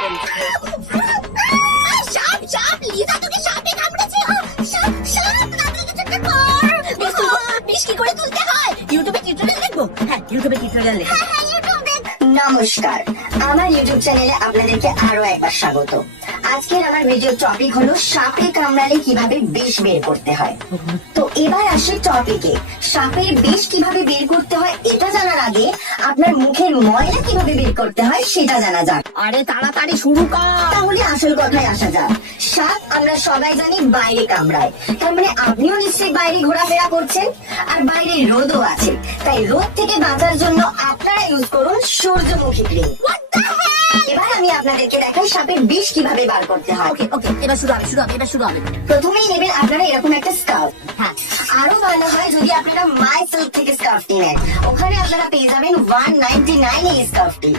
পারবেন। সাপ সাপ লিজা তোকে সাপে কামড়েছে। সাপ সাপ তাড়াতাড়ি কিছু একটা কর। বিষ কি করে তুলতে হয়? ইউটিউবে টিউটোরিয়াল দেখবো। হ্যাঁ, ইউটিউবে টিউটোরিয়াল দেখবো। হ্যাঁ ইউটিউব দেখ। নমস্কার, আমার ইউটিউব চ্যানেলে আপনাদেরকে আরো একবার স্বাগত। আজকের আমার ভিডিও টপিক হলো সাপে কামড়ালে কিভাবে বিষ বের করতে হয়। তো এবার আসি টপিকে। সাপের বিষ কিভাবে বের করতে হয় এটা জানার আগে আপনার মুখের ময়লা কিভাবে বের করতে হয় সেটা জানা যাক। আরে তাড়াতাড়ি শুরু কর। তাহলে আসল কথায় আসা যাক। সাপ আমরা সবাই জানি বাইরে কামড়ায়, তার মানে আপনিও নিশ্চয়ই বাইরে ঘোরাফেরা করছেন, আর বাইরে রোদও আছে। তাই রোদ থেকে বাঁচার জন্য আপনারা ইউজ করুন সূর্যমুখী ক্রিম। এবার আমি আপনাদেরকে দেখাই সাপের বিষ কিভাবে বার করতে হয়। ওকে ওকে, এবার শুরু হবে। প্রথমেই নেবেন আপনারা এরকম একটা স্কার্ফ। হ্যাঁ, আরো ভালো হয় যদি আপনারা মাই সিল্ক থেকে স্কার্ফটি নেন, ওখানে আপনারা পেয়ে যাবেন 199 এই স্কার্ফটি।